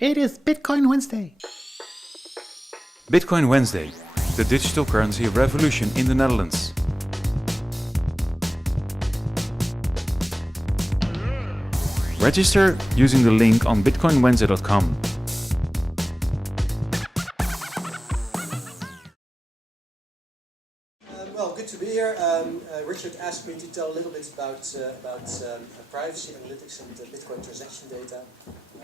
It is Bitcoin Wednesday. Bitcoin Wednesday, the digital currency revolution in the Netherlands. Register using the link on bitcoinwednesday.com. Well, good to be here. Richard asked me to tell a little bit about privacy analytics and Bitcoin transaction data.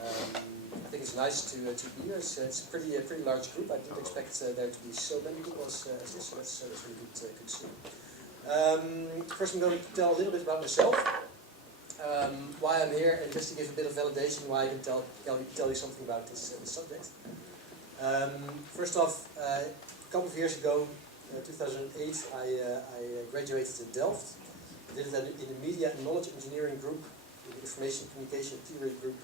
I think it's nice to be here. It's a pretty large group. I didn't expect there to be so many people as this, so that's really good to see. First, I'm going to tell a little bit about myself, why I'm here, and just to give a bit of validation why I can tell you something about this subject. First off, a couple of years ago, 2008, I graduated in Delft. I did it in the Media and Knowledge Engineering group, in the Information Communication Theory group,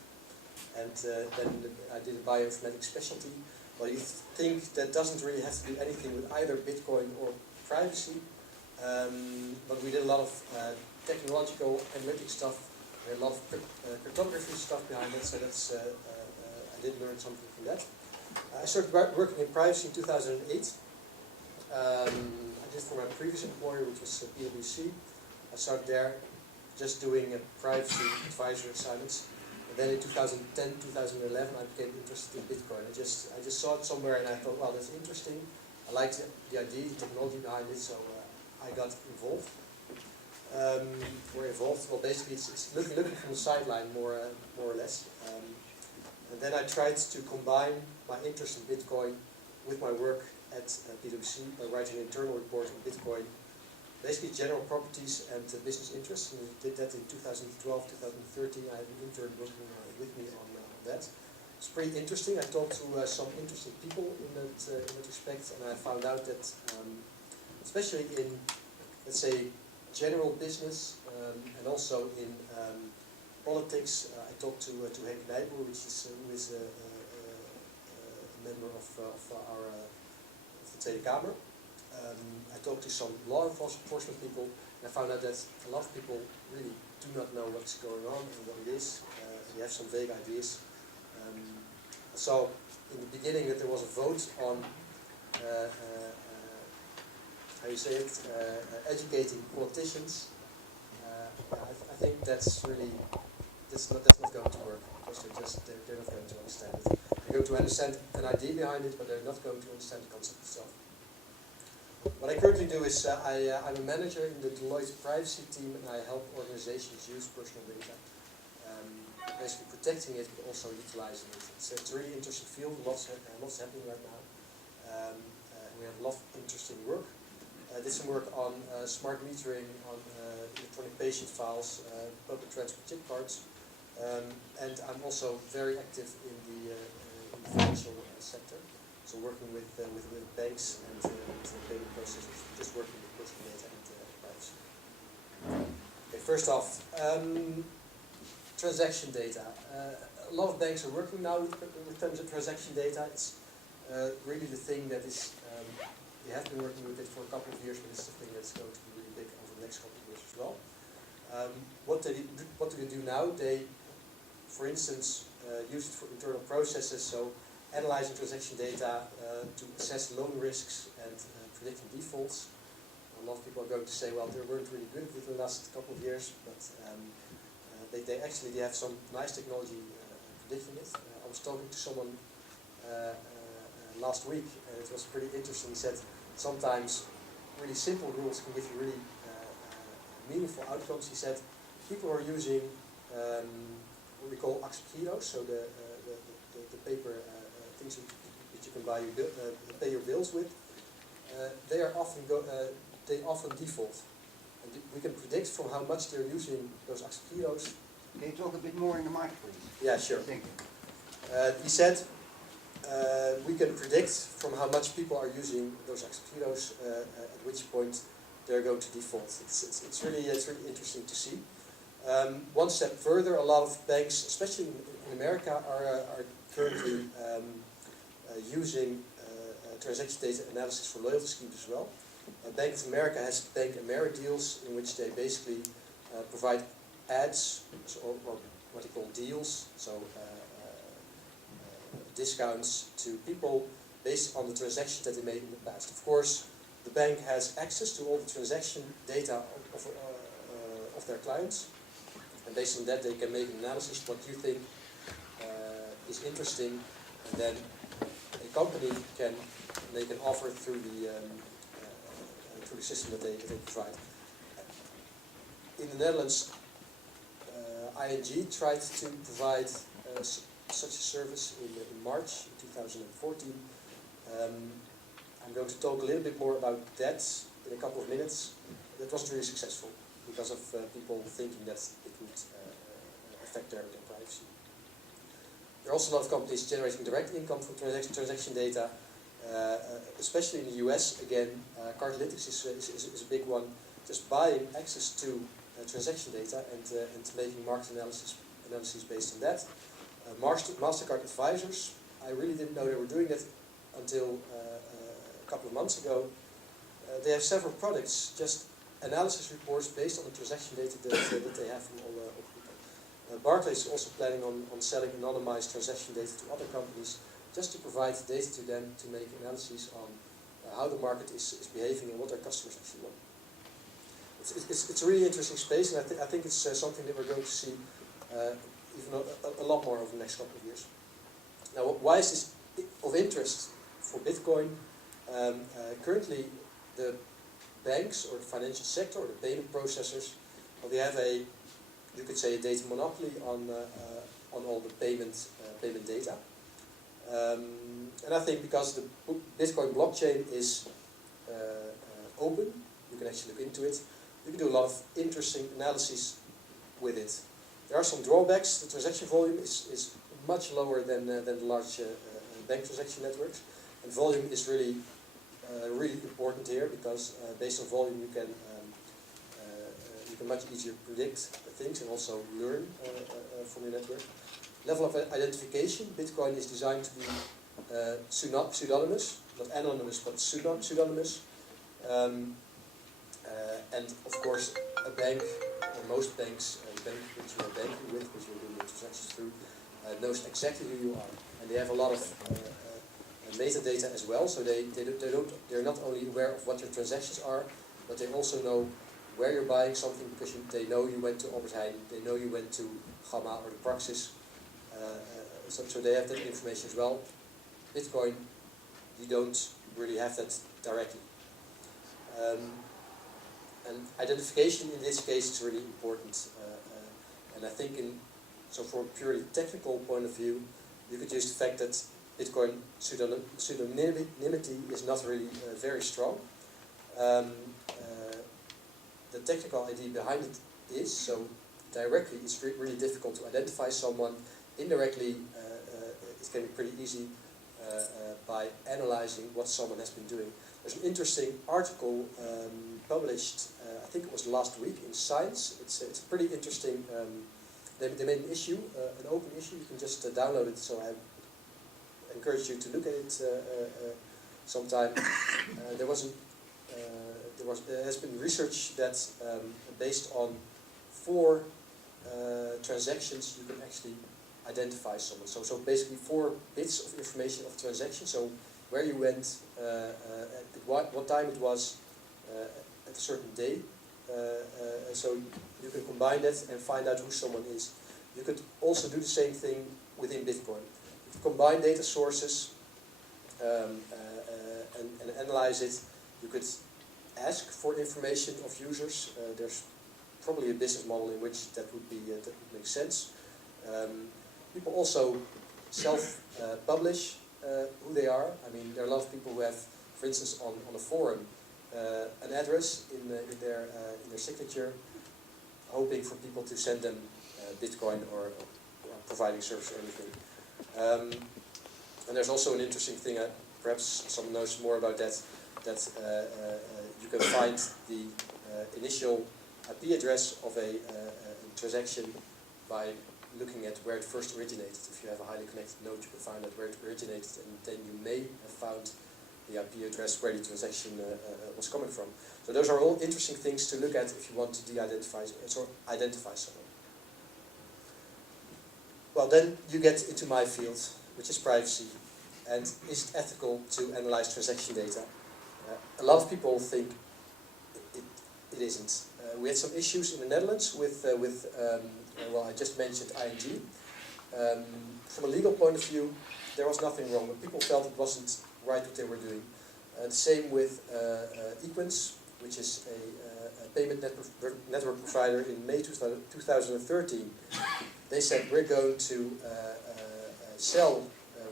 and then I did a bioinformatics specialty. Well, you think that doesn't really have to do anything with either Bitcoin or privacy, but we did a lot of technological analytic stuff, a lot of cryptography stuff behind it, so that's I did learn something from that. I started working in privacy in 2008. I did for my previous employer, which was PwC. I started there just doing privacy advisory assignments. And then in 2010, 2011, I became interested in Bitcoin. I just saw it somewhere and I thought, well, that's interesting. I liked the idea, the technology behind it, so I got involved. Well, basically it's looking from the sideline more or less. And then I tried to combine my interest in Bitcoin with my work at PwC by writing an internal report on Bitcoin, basically general properties and business interests. And we did that in 2012, 2013. I had an intern working with me on that. It's pretty interesting. I talked to some interesting people in that respect, and I found out that, especially in, let's say, general business and also in politics, I talked to Henk Nijboer, who is a member of our Tweede Kamer. I talked to some law enforcement people, and I found out that a lot of people really do not know what's going on and what it is. They have some vague ideas. I saw in the beginning that there was a vote on how you say it, educating politicians. I think that's really that's not going to work, because they're not going to understand it. They're going to understand an idea behind it, but they're not going to understand the concept itself. What I currently do is I'm a manager in the Deloitte privacy team, and I help organizations use personal data, basically protecting it but also utilizing it. It's a really interesting field. Lots happening right now. We have a lot of interesting work. Did some work on smart metering, on electronic patient files, public transport chip cards, and I'm also very active in the financial sector. So working with banks and payment processors, just working with personal data and privacy. Okay, first off, transaction data. A lot of banks are working now with transaction data. It's really the thing that is, they have been working with it for a couple of years, but it's the thing that's going to be really big over the next couple of years as well. What do they do now? They, for instance, use it for internal processes, so analyzing transaction data to assess loan risks and predicting defaults. A lot of people are going to say, well, they weren't really good at it in the last couple of years, but they actually have some nice technology predicting it. I was talking to someone last week, and it was pretty interesting. He said sometimes really simple rules can give you really meaningful outcomes. He said people are using what we call axpgiros, so the paper things that you can buy pay your bills with. They often default, and we can predict from how much they're using those axpgiros. Can you talk a bit more in the mic, please? Yeah, sure. Thank you. He said we can predict from how much people are using those axpgiros at which point they're going to default. It's really interesting to see. One step further, a lot of banks, especially in America, are currently using transaction data analysis for loyalty schemes as well. Bank of America has Bank America deals, in which they basically provide ads or what they call deals. So discounts to people based on the transactions that they made in the past. Of course, the bank has access to all the transaction data of their clients, and based on that they can make an analysis what you think is interesting, and then a company can make an offer through the system that they provide. In the Netherlands, ING tried to provide such a service in March 2014. I'm going to talk a little bit more about that in a couple of minutes. That wasn't really successful because of people thinking that it would affect their privacy. There are also a lot of companies generating direct income from transaction data, especially in the US. Again, Cardlytics is a big one. Just buying access to transaction data and making market analyses based on that. MasterCard advisors, I really didn't know they were doing that until a couple of months ago. They have several products, just analysis reports based on the transaction data that they have from all people. Barclays is also planning on selling anonymized transaction data to other companies, just to provide data to them to make analyses on how the market is behaving and what their customers actually want. It's a really interesting space, and I think it's something that we're going to see even a lot more over the next couple of years. Now, why is this of interest for Bitcoin? Currently, the banks or the financial sector or the payment processors, well, they have you could say, a data monopoly on all the payment data. And I think because the Bitcoin blockchain is open, you can actually look into it. You can do a lot of interesting analyses with it. There are some drawbacks. The transaction volume is much lower than the large bank transaction networks, and volume is really important here because based on volume you can much easier predict things and also learn from your network. Level of identification. Bitcoin is designed to be pseudonymous, not anonymous, but pseudonymous. And of course, a bank, or most banks, a bank which you are banking with, which you're doing transactions through, knows exactly who you are, and they have a lot of metadata as well. So they're not only aware of what your transactions are, but they also know where you're buying something because they know you went to Albert Heijn, they know you went to Gamma or the Praxis. So they have that information as well. Bitcoin, you don't really have that directly. And identification in this case is really important. And I think so from a purely technical point of view, you could use the fact that Bitcoin pseudonymity is not really very strong. The technical idea behind it is, so directly it's really difficult to identify someone. Indirectly, it can be pretty easy by analyzing what someone has been doing. There's an interesting article published, I think it was last week, in Science. It's a pretty interesting, they made an issue, an open issue. You can just download it, so I encourage you to look at it sometime. There has been research that based on 4 transactions you can actually identify someone. So basically 4 bits of information of transaction. So where you went, at what time it was, at a certain day. So you can combine that and find out who someone is. You could also do the same thing within Bitcoin. You could combine data sources and analyze it. You could ask for information of users. There's probably a business model in which that would make sense. People also self-publish who they are. I mean, there are a lot of people who have, for instance, on a forum, an address in their signature, hoping for people to send them Bitcoin or providing service or anything. And there's also an interesting thing, perhaps someone knows more about that you can find the initial IP address of a transaction by looking at where it first originated. If you have a highly connected node, you can find out where it originated, and then you may have found the IP address where the transaction was coming from. So those are all interesting things to look at if you want to identify someone. Well, then you get into my field. which is privacy, and is it ethical to analyze transaction data? A lot of people think it isn't. We had some issues in the Netherlands with well, I just mentioned ING. From a legal point of view, there was nothing wrong, but people felt it wasn't right what they were doing. The same with viewpoints, which is a payment network provider in May 2013. They said we're going to sell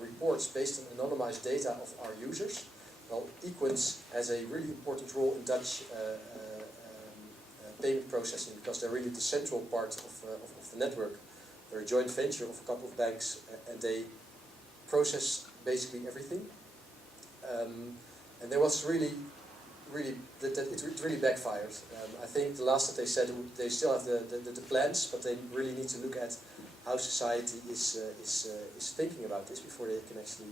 reports based on anonymized data of our users. Well, viewpoints has a really important role in Dutch payment processing because they're really the central part of the network. They're a joint venture of a couple of banks and they process basically everything. And there was really it really backfired. I think the last that they said they still have the plans, but they really need to look at how society is thinking about this before they can actually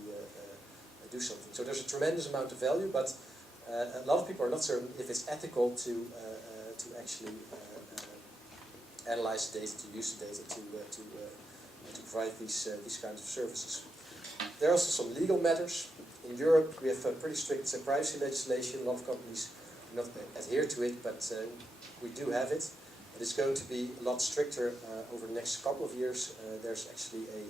do something. So there's a tremendous amount of value, but a lot of people are not certain if it's ethical to actually analyze the data, to use the data, to provide these kinds of services. There are also some legal matters. In Europe, we have pretty strict privacy legislation. A lot of companies do not adhere to it, but we do have it. It is going to be a lot stricter over the next couple of years. There's actually a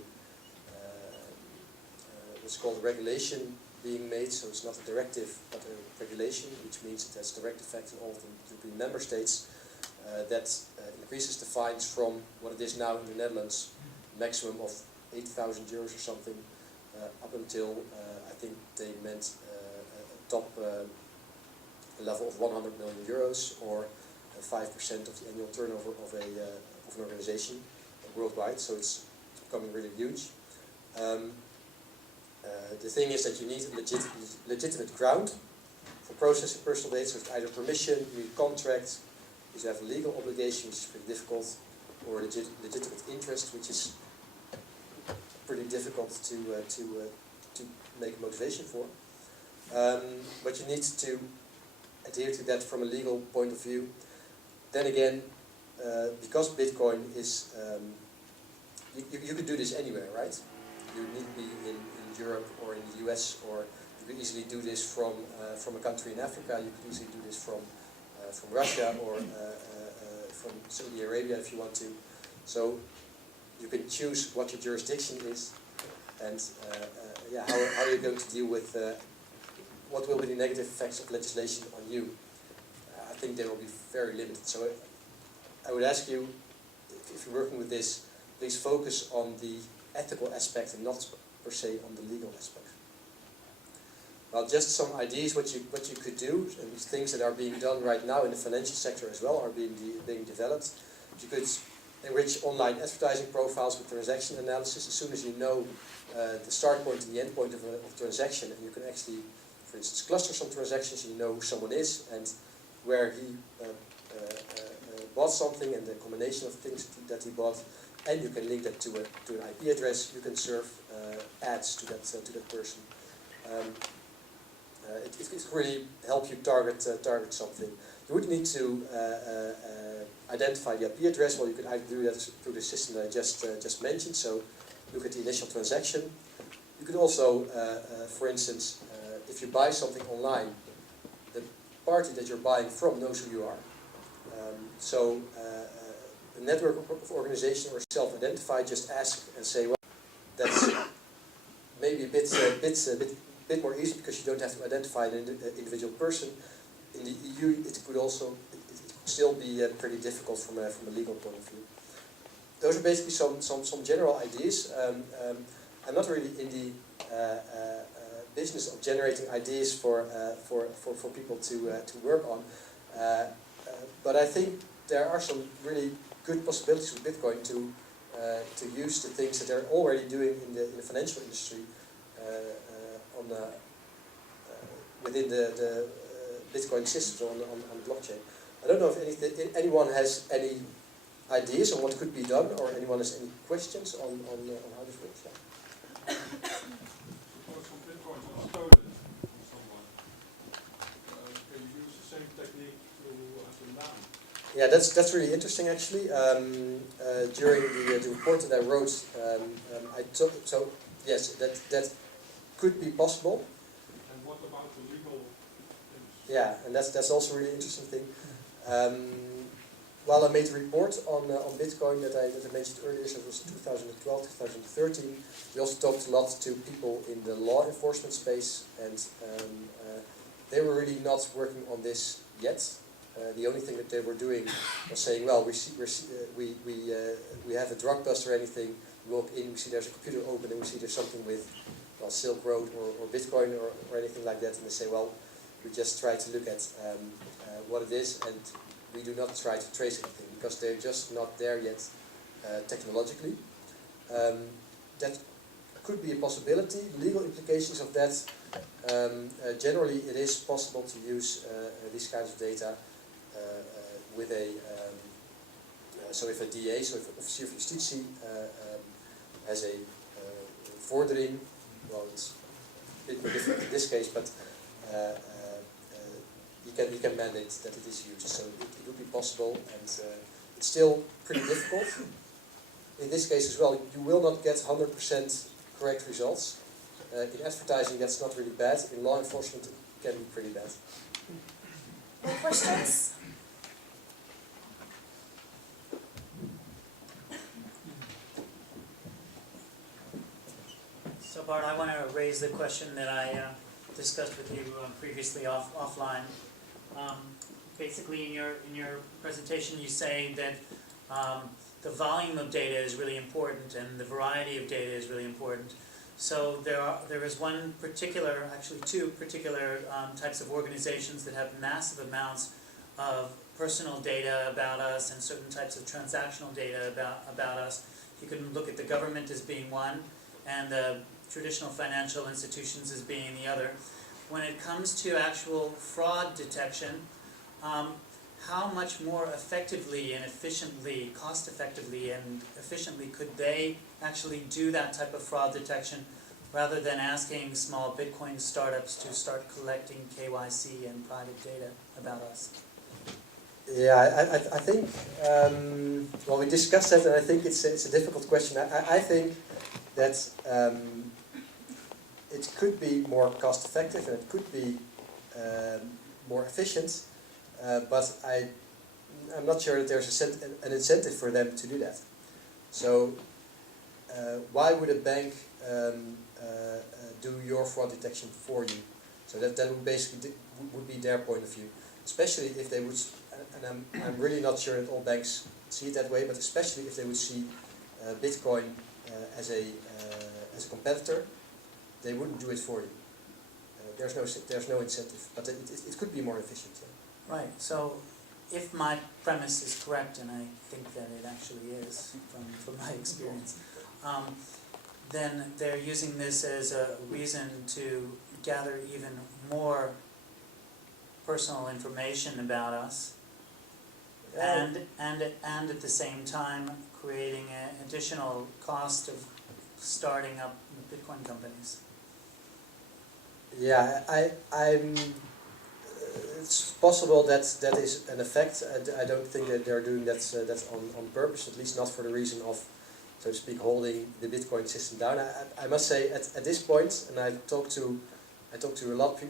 what's called a regulation being made, so it's not a directive but a regulation, which means it has direct effect on all of the European member states. That increases the fines from what it is now in the Netherlands, maximum of 8,000 euros or something, up until I think they meant a top level of 100 million euros or 5% of the annual turnover of an organization worldwide. So it's becoming really huge. The thing is that you need a legitimate ground for processing personal data. So it's either permission, you need contract, you have a legal obligation, which is pretty difficult, or a legitimate interest, which is pretty difficult to make motivation for. But you need to adhere to that from a legal point of view. Then again, because Bitcoin is, you could do this anywhere, right? You need to be in Europe or in the US, or you could easily do this from a country in Africa. You could easily do this from Russia or from Saudi Arabia if you want to. So you can choose what your jurisdiction is, and yeah, how you're going to deal with what will be the negative effects of legislation on you. I think they will be very limited. So I would ask you, if you're working with this, please focus on the ethical aspect and not per se on the legal aspect. Well, just some ideas what you could do, and things that are being done right now in the financial sector as well are being developed. You could enrich online advertising profiles with transaction analysis. As soon as you know the start point and the end point of a transaction, and you can actually, for instance, cluster some transactions, you know who someone is and where he bought something and the combination of things that he bought, and you can link that to an IP address. You can serve ads to that person. It can really help you target something. You would need to identify the IP address. Well, you can either do that through the system that I just mentioned. So look at the initial transaction. You could also, for instance, if you buy something online, the party that you're buying from knows who you are. So a network of organization or self-identify, just ask and say, well, that's maybe a bit more easy because you don't have to identify an individual person. In the EU, it could still be pretty difficult from a legal point of view. Those are basically some general ideas. I'm not really in the business of generating ideas for people to work on, but I think there are some really good possibilities with Bitcoin to use the things that they're already doing in the financial industry within the Bitcoin systems on the blockchain. I don't know if anyone has any ideas on what could be done, or anyone has any questions on how this works. Yeah. Suppose some bitcoins are stolen from someone. Can you use the same technique to land? Yeah, that's really interesting actually. During the report that I wrote, Yes, that could be possible. And what about the legal things? Yeah, and that's also a really interesting thing. While I made a report on Bitcoin that I mentioned earlier, so it was 2012, 2013, we also talked a lot to people in the law enforcement space, and they were really not working on this yet. The only thing that they were doing was saying, well, we have a drug bust or anything, we walk in, we see there's a computer open, and we see there's something with, well, Silk Road or Bitcoin or anything like that, and they say, well, we just try to look at what it is, and we do not try to trace anything, because they're just not there yet technologically. That could be a possibility. Legal implications of that, generally it is possible to use these kinds of data with a, so if a DA, so if an officer of justitie has a vordering, well, it's a bit more different in this case, but you can mandate that it is used, so it would be possible, and it's still pretty difficult. In this case as well, you will not get 100% correct results. In advertising, that's not really bad. In law enforcement, it can be pretty bad. More questions? So Bart, I want to raise the question that I discussed with you previously offline. Basically, in your presentation, you say that the volume of data is really important and the variety of data is really important. So there is one particular, actually two particular types of organizations that have massive amounts of personal data about us and certain types of transactional data about us. You can look at the government as being one and the traditional financial institutions as being the other. When it comes to actual fraud detection, how much more effectively and efficiently, cost effectively and efficiently could they actually do that type of fraud detection rather than asking small Bitcoin startups to start collecting KYC and private data about us? Yeah, I think, well, we discussed that, and I think it's a difficult question. I think that it could be more cost effective and it could be more efficient, but I'm not sure that there's an incentive for them to do that. So why would a bank do your fraud detection for you? So that would basically would be their point of view, especially if they would, and I'm really not sure that all banks see it that way, but especially if they would see Bitcoin as a competitor, they wouldn't do it for you. There's no incentive, but it could be more efficient. Yeah. Right. So, if my premise is correct, and I think that it actually is from my experience, then they're using this as a reason to gather even more personal information about us, and at the same time creating an additional cost of starting up Bitcoin companies. Yeah, I'm. It's possible that is an effect. I don't think that they're doing that on purpose, at least not for the reason of, so to speak, holding the Bitcoin system down. I must say at this point, and I talked to a lot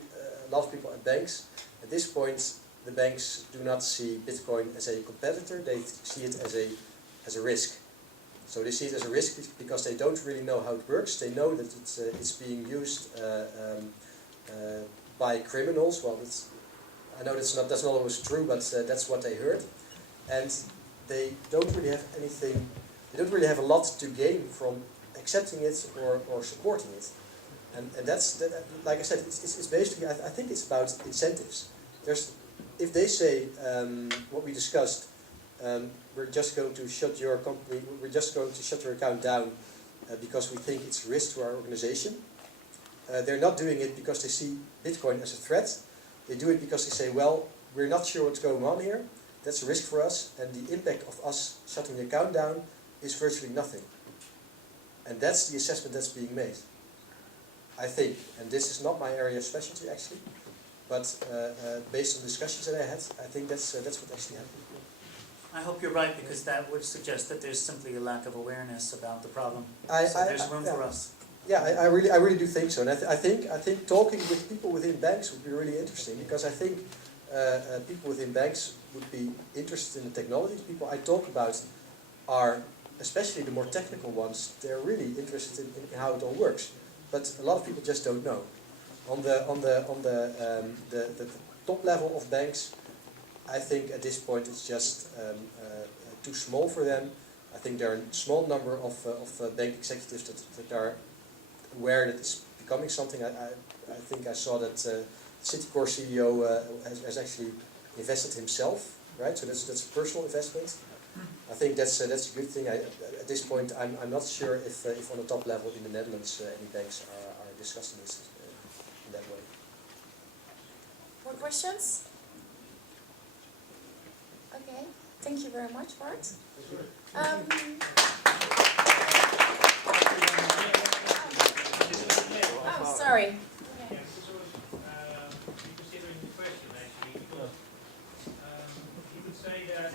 of people at banks. At this point, the banks do not see Bitcoin as a competitor. They see it as a risk. So they see it as a risk because they don't really know how it works. They know that it's being used by criminals. Well, I know that's not always true, but that's what they heard, and they don't really have anything. They don't really have a lot to gain from accepting it or supporting it, and that's like I said, it's basically I think it's about incentives. If they say what we discussed, we're just going to shut your company, we're just going to shut your account down because we think it's a risk to our organization. They're not doing it because they see Bitcoin as a threat. They do it because they say, well, we're not sure what's going on here. That's a risk for us, and the impact of us shutting the account down is virtually nothing. And that's the assessment that's being made, I think. And this is not my area of specialty, actually. But based on discussions that I had, I think that's what actually happened. I hope you're right, because that would suggest that there's simply a lack of awareness about the problem. So there's room for us. Yeah, I really do think so, and I think talking with people within banks would be really interesting, because I think people within banks would be interested in the technology. The people I talk about are, especially the more technical ones, they're really interested in how it all works. But a lot of people just don't know. On the top level of banks, I think at this point it's just too small for them. I think there are a small number of bank executives that are aware that it's becoming something. I think I saw that Citicorp CEO has actually invested himself, right? So that's a personal investment. I think that's a good thing. At this point, I'm not sure if on the top level in the Netherlands any banks are discussing this in that way. More questions? Okay, thank you very much, Bart. Oh, sorry. Yeah, because I was reconsidering the question actually, because you could say that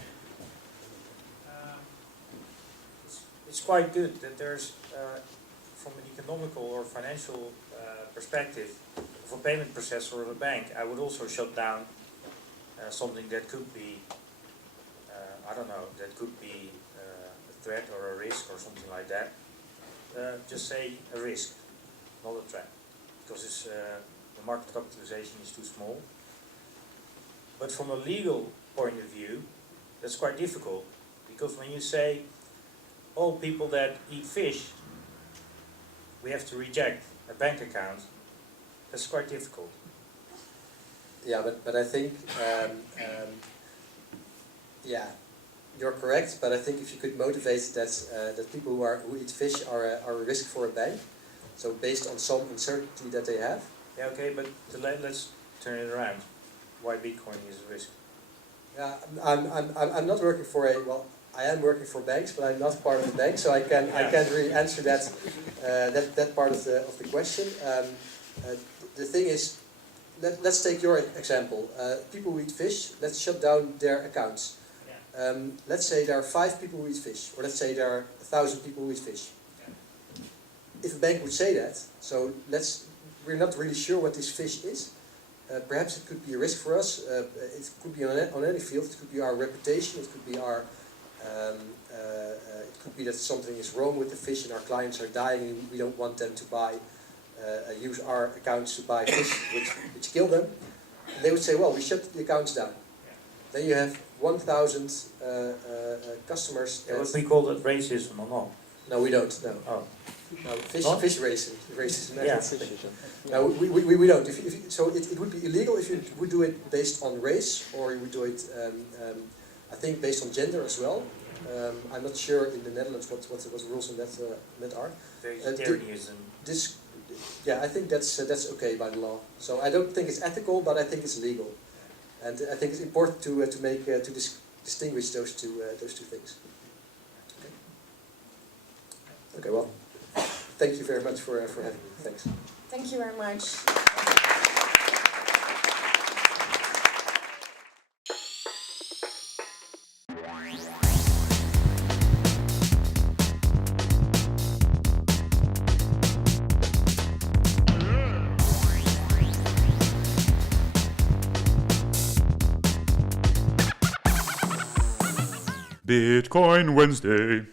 it's quite good that there's, from an economical or financial perspective of a payment processor of a bank, I would also shut down something that could be, I don't know, that could be a threat or a risk or something like that. Just say a risk, not a threat, because it's, the market capitalization is too small. But from a legal point of view, that's quite difficult, because when you say all people that eat fish, we have to reject a bank account, that's quite difficult. Yeah, but I think yeah, you're correct. But I think if you could motivate that people who eat fish are a risk for a bank, so based on some uncertainty that they have. Yeah, okay, but let's turn it around. Why Bitcoin is a risk? Yeah, I'm not working for I am working for banks, but I'm not part of the bank, so I can't really answer that part of the question. The thing is, let's take your example. People who eat fish, let's shut down their accounts. Let's say there are 5 people who eat fish, or let's say there are 1,000 people who eat fish. If a bank would say that, so we're not really sure what this fish is. Perhaps it could be a risk for us. It could be on any field. It could be our reputation. It could be our. It could be that something is wrong with the fish and our clients are dying and we don't want them to use our accounts to buy fish which kill them. And they would say, well, we shut the accounts down. Then you have 1,000 customers. What we call that racism or not? No, we don't. No. Oh. No, fish racism. Yeah. No, we don't. So it would be illegal if you would do it based on race, or you would do it, I think, based on gender as well. I'm not sure in the Netherlands what the rules on that are. Vegetarianism. Yeah, I think that's okay by the law. So I don't think it's ethical, but I think it's legal, and I think it's important to distinguish those two things. Okay. Okay. Well. Thank you very much for having me. Thanks. Thank you very much. Bitcoin Wednesday.